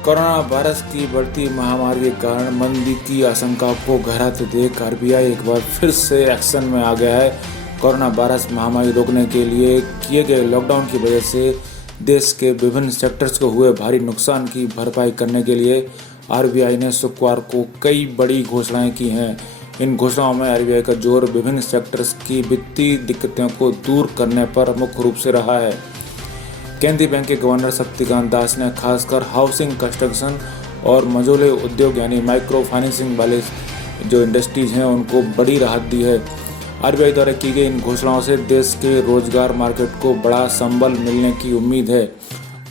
Corona virus की बढ़ती महामारी के कारण मंदी की आशंका को गहराते देख आरबीआई एक बार फिर से एक्शन में आ गया है। कोरोना वायरस महामारी रोकने के लिए किए गए लॉकडाउन की वजह से देश के विभिन्न सेक्टर्स को हुए भारी नुकसान की भरपाई करने के लिए आरबीआई ने शुक्रवार को कई बड़ी घोषणाएं की हैं। इन घोषणाओं में आरबीआई का जोर विभिन्न सेक्टर्स की वित्तीय दिक्कतों को दूर करने पर मुख्य रूप से रहा है। केंद्रीय बैंक के गवर्नर शक्तिकांत दास ने खासकर हाउसिंग, कंस्ट्रक्शन और मझोले उद्योग यानी माइक्रो फाइनेंसिंग वाले जो इंडस्ट्रीज हैं उनको बड़ी राहत दी है। आरबीआई द्वारा की गई इन घोषणाओं से देश के रोजगार मार्केट को बड़ा संबल मिलने की उम्मीद है।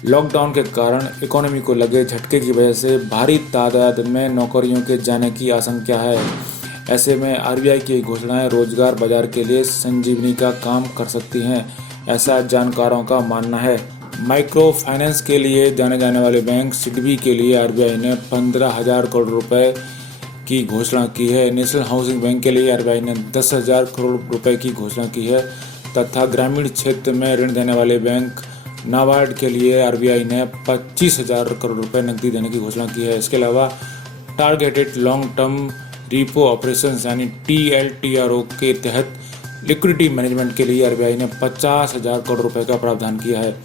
लॉकडाउन के कारण इकोनॉमी को लगे झटके की वजह से भारी तादाद में नौकरियों के जाने की आशंका है। ऐसे में आरबीआई की घोषणाएं रोजगार बाजार के लिए संजीवनी का काम कर सकती हैं, ऐसा जानकारों का मानना है। माइक्रो फाइनेंस के लिए जाने जाने वाले बैंक सिडबी के लिए आरबीआई ने 15,000 करोड़ रुपए की घोषणा की है। नेशनल हाउसिंग बैंक के लिए आरबीआई ने 10,000 करोड़ रुपए की घोषणा की है तथा ग्रामीण क्षेत्र में ऋण देने वाले बैंक नाबार्ड के लिए आरबीआई ने 25,000 करोड़ रुपए नकदी देने की घोषणा की है। इसके अलावा targeted long term repo operations यानी TLTRO के तहत लिक्विडिटी मैनेजमेंट के लिए आरबीआई ने 50,000 करोड़ रुपए का प्रावधान किया है।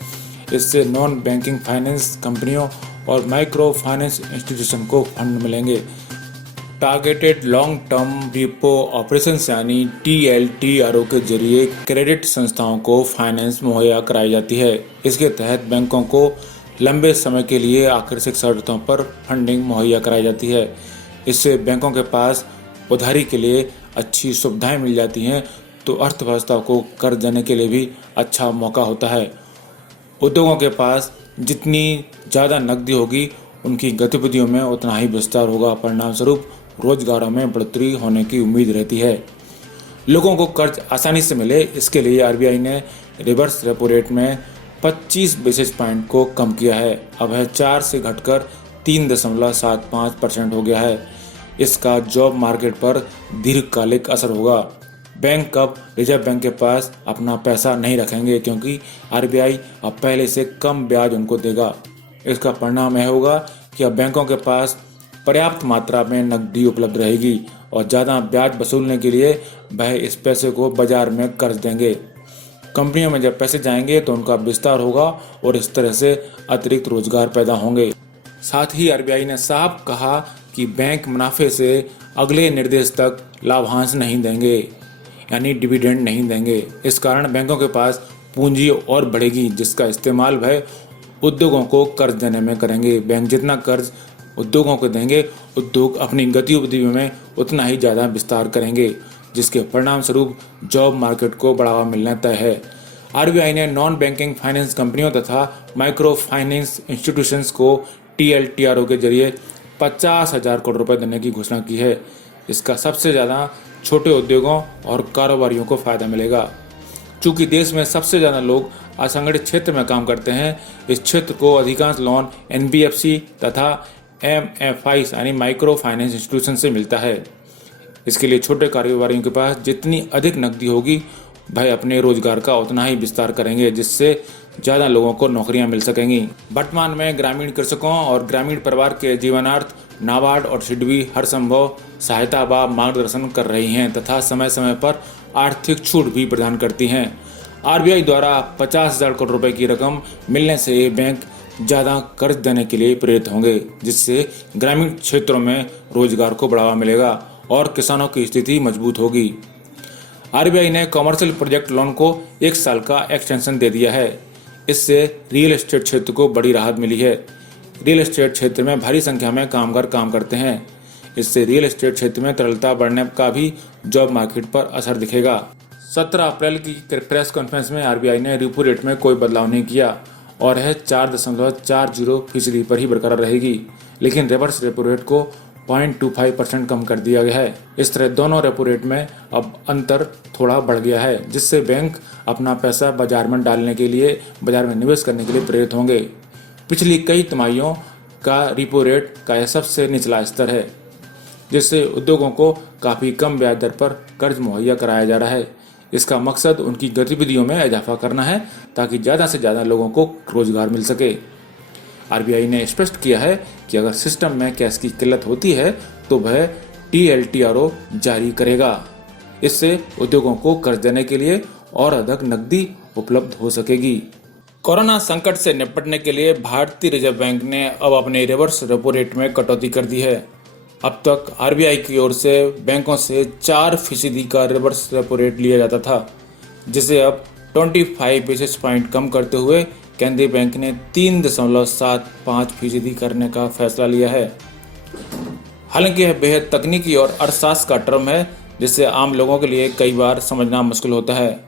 इससे नॉन बैंकिंग फाइनेंस कंपनियों और माइक्रो फाइनेंस इंस्टीट्यूशन को फंड मिलेंगे। Targeted long term repo operations यानी TLTRO के जरिए क्रेडिट संस्थाओं को फाइनेंस मुहैया कराई जाती है। इसके तहत बैंकों को लंबे समय के लिए आकर्षक शर्तों पर फंडिंग मुहैया कराई जाती है। इससे बैंकों के पास उधारी के लिए अच्छी सुविधाएं मिल जाती हैं तो अर्थव्यवस्था को कर्ज देने के लिए भी अच्छा मौका होता है। उद्योगों के पास जितनी ज़्यादा नकदी होगी उनकी गतिविधियों में उतना ही विस्तार होगा। परिणाम स्वरूप रोजगारों में बढ़ोतरी होने की उम्मीद रहती है। लोगों को कर्ज आसानी से मिले इसके लिए आरबीआई ने रिवर्स रेपो रेट में 25 बेसिस पॉइंट को कम किया है। अब है 4 से घटकर 3.75% हो गया है। इसका जॉब मार्केट पर दीर्घकालिक असर होगा। बैंक अब रिजर्व बैंक के पास अपना पैसा नहीं रखेंगे क्योंकि आरबीआई अब पहले से कम ब्याज उनको देगा। इसका परिणाम यह होगा कि अब बैंकों के पास पर्याप्त मात्रा में नकदी उपलब्ध रहेगी और ज़्यादा ब्याज वसूलने के लिए वह इस पैसे को बाजार में कर्ज देंगे। कंपनियों में जब पैसे जाएंगे तो उनका विस्तार होगा और इस तरह से अतिरिक्त रोजगार पैदा होंगे। साथ ही आरबीआई ने साफ कहा कि बैंक मुनाफे से अगले निर्देश तक लाभांश नहीं देंगे यानी डिविडेंड नहीं देंगे। इस कारण बैंकों के पास पूंजी और बढ़ेगी जिसका इस्तेमाल वह उद्योगों को कर्ज देने में करेंगे। बैंक जितना कर्ज उद्योगों को देंगे उद्योग अपनी गतिविधियों में उतना ही ज़्यादा विस्तार करेंगे जिसके परिणाम स्वरूप जॉब मार्केट को बढ़ावा मिलना तय है। आरबीआई ने नॉन बैंकिंग फाइनेंस कंपनियों तथा माइक्रो फाइनेंस इंस्टीट्यूशंस को TLTRO के जरिए 50,000 करोड़ रुपए देने की घोषणा की है। इसका सबसे ज़्यादा छोटे उद्योगों और कारोबारियों को फायदा मिलेगा। चूँकि देश में सबसे ज़्यादा लोग असंगठित क्षेत्र में काम करते हैं, इस क्षेत्र को अधिकांश लोन NBFC तथा MFIs यानी माइक्रो फाइनेंस इंस्टीट्यूशन से मिलता है। इसके लिए छोटे कारोबारियों के पास जितनी अधिक नकदी होगी वह अपने रोजगार का उतना ही विस्तार करेंगे जिससे ज़्यादा लोगों को नौकरियां मिल सकेंगी। वर्तमान में ग्रामीण कृषकों और ग्रामीण परिवार के जीवनार्थ नाबार्ड और सिडबी हर संभव सहायता व मार्गदर्शन कर रही हैं तथा समय समय पर आर्थिक छूट भी प्रदान करती हैं। आरबीआई द्वारा 50,000 करोड़ रुपए की रकम मिलने से बैंक ज़्यादा कर्ज देने के लिए प्रेरित होंगे जिससे ग्रामीण क्षेत्रों में रोजगार को बढ़ावा मिलेगा और किसानों की स्थिति मजबूत होगी। आरबीआई ने कमर्शियल प्रोजेक्ट लोन को 1 साल का एक्सटेंशन दे दिया है। इससे रियल एस्टेट क्षेत्र को बड़ी राहत मिली है। रियल एस्टेट क्षेत्र में भारी संख्या में कामगार काम करते हैं। इससे रियल एस्टेट क्षेत्र में तरलता बढ़ने का भी जॉब मार्केट पर असर दिखेगा। 17 अप्रैल की प्रेस कॉन्फ्रेंस में आरबीआई ने रेपो रेट में कोई बदलाव नहीं किया और यह 4.40% पर ही बरकरार रहेगी, लेकिन रिवर्स रेपो रेट को 0.25% कम कर दिया गया है। इस तरह दोनों रेपो रेट में अब अंतर थोड़ा बढ़ गया है जिससे बैंक अपना पैसा बाजार में डालने के लिए, बाजार में निवेश करने के लिए प्रेरित होंगे। पिछली कई तिमाहियों का रेपो रेट का यह सबसे निचला स्तर है जिससे उद्योगों को काफ़ी कम ब्याज दर पर कर्ज मुहैया कराया जा रहा है। इसका मकसद उनकी गतिविधियों में इजाफा करना है ताकि ज़्यादा से ज़्यादा लोगों को रोजगार मिल सके। आरबीआई ने स्पष्ट किया है कि अगर सिस्टम में कैश की किल्लत होती है तो वह TLTRO जारी करेगा। इससे उद्योगों को कर्ज देने के लिए और अधिक नकदी उपलब्ध हो सकेगी। कोरोना संकट से निपटने के लिए भारतीय रिजर्व बैंक ने अब अपने रिवर्स रेपो रेट में कटौती कर दी है। अब तक आरबीआई की ओर से बैंकों से 4% का रिवर्स रेपो रेट लिया जाता था, जिसे अब 25 बेसिस पॉइंट कम करते हुए केंद्रीय बैंक ने 3.75% करने का फैसला लिया है। हालांकि यह बेहद तकनीकी और अर्थशास्त्र का टर्म है, जिससे आम लोगों के लिए कई बार समझना मुश्किल होता है।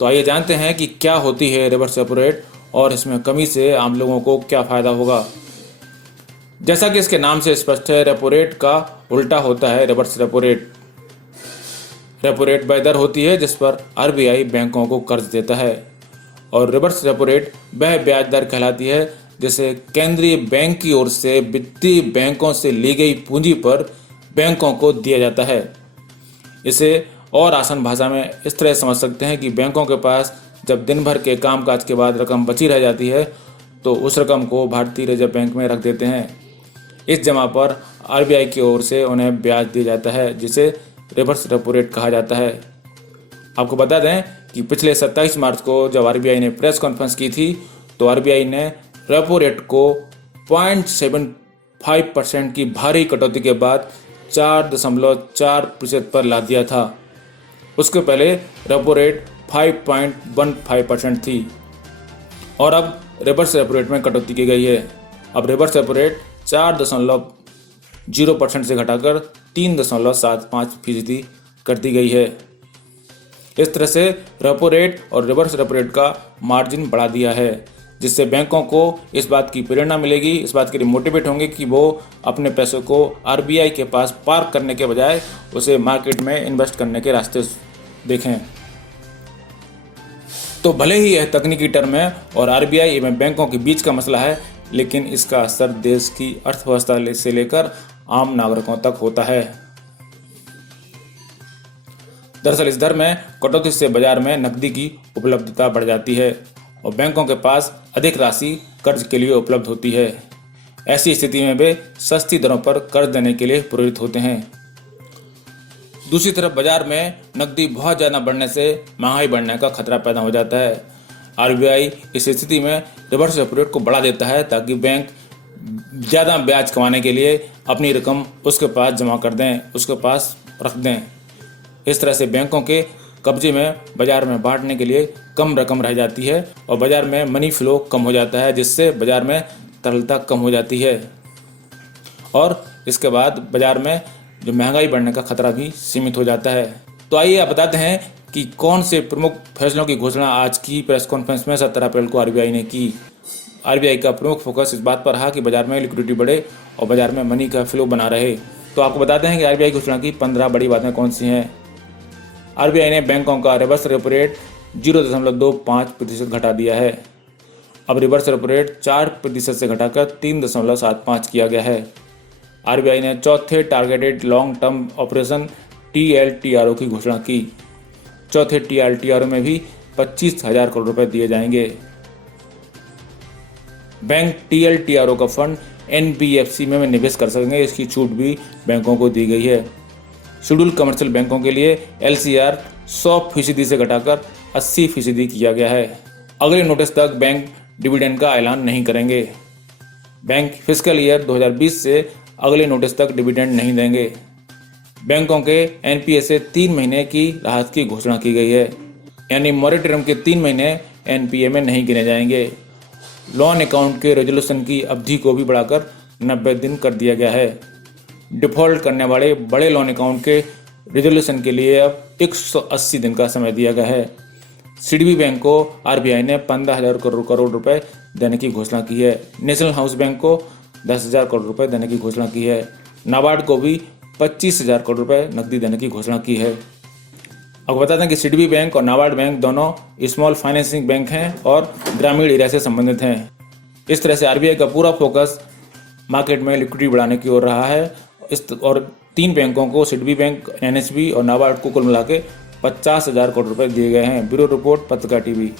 तो आइए जानते हैं कि क्या होती है रिवर्स रेपो रेट और इसमें कमी से आम लोगों को क्या फ़ायदा होगा। जैसा कि इसके नाम से स्पष्ट है, रेपो रेट का उल्टा होता है reverse repo rate. Repo rate वह दर होती है जिस पर आरबीआई बैंकों को कर्ज देता है और रिवर्स रेपो रेट वह ब्याज दर कहलाती है जिसे केंद्रीय बैंक की ओर से वित्तीय बैंकों से ली गई पूंजी पर बैंकों को दिया जाता है। इसे और आसान भाषा में इस तरह समझ सकते हैं कि बैंकों के पास जब दिन भर के कामकाज के बाद रकम बची रह जाती है तो उस रकम को भारतीय रिजर्व बैंक में रख देते हैं। इस जमा पर आरबीआई की ओर से उन्हें ब्याज दिया जाता है, जिसे रिवर्स रेपो रेट कहा जाता है। आपको बता दें कि पिछले 27 मार्च को जब आरबीआई ने प्रेस कॉन्फ्रेंस की थी तो आरबीआई ने रेपो रेट को 0.75% की भारी कटौती के बाद 4.4% पर ला दिया था। उसके पहले रेपो रेट 5.15% थी और अब रिवर्स रेपो रेट में कटौती की गई है। अब रिवर्स रेपो रेट 4.0% से घटाकर 3.75% कर दी गई है। इस तरह से रेपो रेट और रिवर्स रेपो रेट का मार्जिन बढ़ा दिया है, जिससे बैंकों को इस बात की प्रेरणा मिलेगी, इस बात के लिए मोटिवेट होंगे कि वो अपने पैसों को आरबीआई के पास पार्क करने के बजाय उसे मार्केट में इन्वेस्ट करने के रास्ते देखें। तो भले ही यह तकनीकी टर्म है और आरबीआई एवं बैंकों के बीच का मसला है, लेकिन इसका असर देश की अर्थव्यवस्था से लेकर आम नागरिकों तक होता है। दरअसल इस दर में कटौती से बाजार में नकदी की उपलब्धता बढ़ जाती है और बैंकों के पास अधिक राशि कर्ज के लिए उपलब्ध होती है। ऐसी स्थिति में वे सस्ती दरों पर कर्ज देने के लिए प्रेरित होते हैं। दूसरी तरफ बाजार में नकदी बहुत ज़्यादा बढ़ने से महंगाई बढ़ने का खतरा पैदा हो जाता है। आरबीआई इस स्थिति में रिवर्स रेपो रेट को बढ़ा देता है ताकि बैंक ज़्यादा ब्याज कमाने के लिए अपनी रकम उसके पास जमा कर दें, उसके पास रख दें। इस तरह से बैंकों के कब्जे में बाजार में बांटने के लिए कम रकम रह जाती है और बाजार में मनी फ्लो कम हो जाता है, जिससे बाजार में तरलता कम हो जाती है और इसके बाद बाजार में जो महंगाई बढ़ने का खतरा भी सीमित हो जाता है। तो आइए आप बताते हैं कि कौन से प्रमुख फैसलों की घोषणा आज की प्रेस कॉन्फ्रेंस में 17 अप्रैल को आरबीआई ने की। आरबीआई का प्रमुख फोकस इस बात पर रहा कि बाजार में लिक्विडिटी बढ़े और बाजार में मनी का फ्लो बना रहे। तो आपको बताते हैं कि आरबीआई की घोषणा की 15 बड़ी बातें कौन सी हैं। आरबीआई ने बैंकों का रिवर्स रेपो रेट 0.25% घटा दिया है। अब रिवर्स रेपो रेट 4% से घटाकर 3.75 किया गया है। आरबीआई ने चौथे targeted long term operation TLTRO की घोषणा की। चौथे TLTRO में भी 25,000 करोड़ रुपए दिए जाएंगे। बैंक TLTRO का फंड NBFC में निवेश कर सकेंगे, इसकी छूट भी बैंकों को दी गई है। शेड्यूल कमर्शियल बैंकों के लिए LCR 100% से घटाकर 80% किया गया है। अगले नोटिस तक बैंक डिविडेंड का ऐलान नहीं करेंगे। बैंक फिस्कल ईयर 2020 से अगले नोटिस तक डिविडेंड नहीं देंगे। बैंकों के NPA से 3 महीने की राहत की घोषणा की गई है, यानी मॉरेटोरियम के 3 महीने NPA में नहीं गिने जाएंगे। लोन अकाउंट के रेजोल्यूशन की अवधि को भी बढ़ाकर 90 दिन कर दिया गया है। डिफ़ॉल्ट करने वाले बड़े लोन अकाउंट के रेजोल्यूशन के लिए अब 180 दिन का समय दिया गया है। सिडबी बैंक को आरबीआई ने 15,000 करोड़ रुपए देने की घोषणा की है। नेशनल हाउस बैंक को 10,000 करोड़ रुपए देने की घोषणा की है। नाबार्ड को भी 25,000 करोड़ रुपए नकदी देने की घोषणा की है। अब बता दें कि सिडबी बैंक और नाबार्ड बैंक दोनों स्मॉल फाइनेंसिंग बैंक हैं और ग्रामीण एरिया से संबंधित हैं। इस तरह से आरबीआई का पूरा फोकस मार्केट में लिक्विडिटी बढ़ाने की ओर रहा है। और 3 बैंकों को सिडबी बैंक, NHB और नाबार्ड को कुल मिला के 50,000 करोड़ रुपए दिए गए हैं। ब्यूरो रिपोर्ट, पत्रकार टीवी।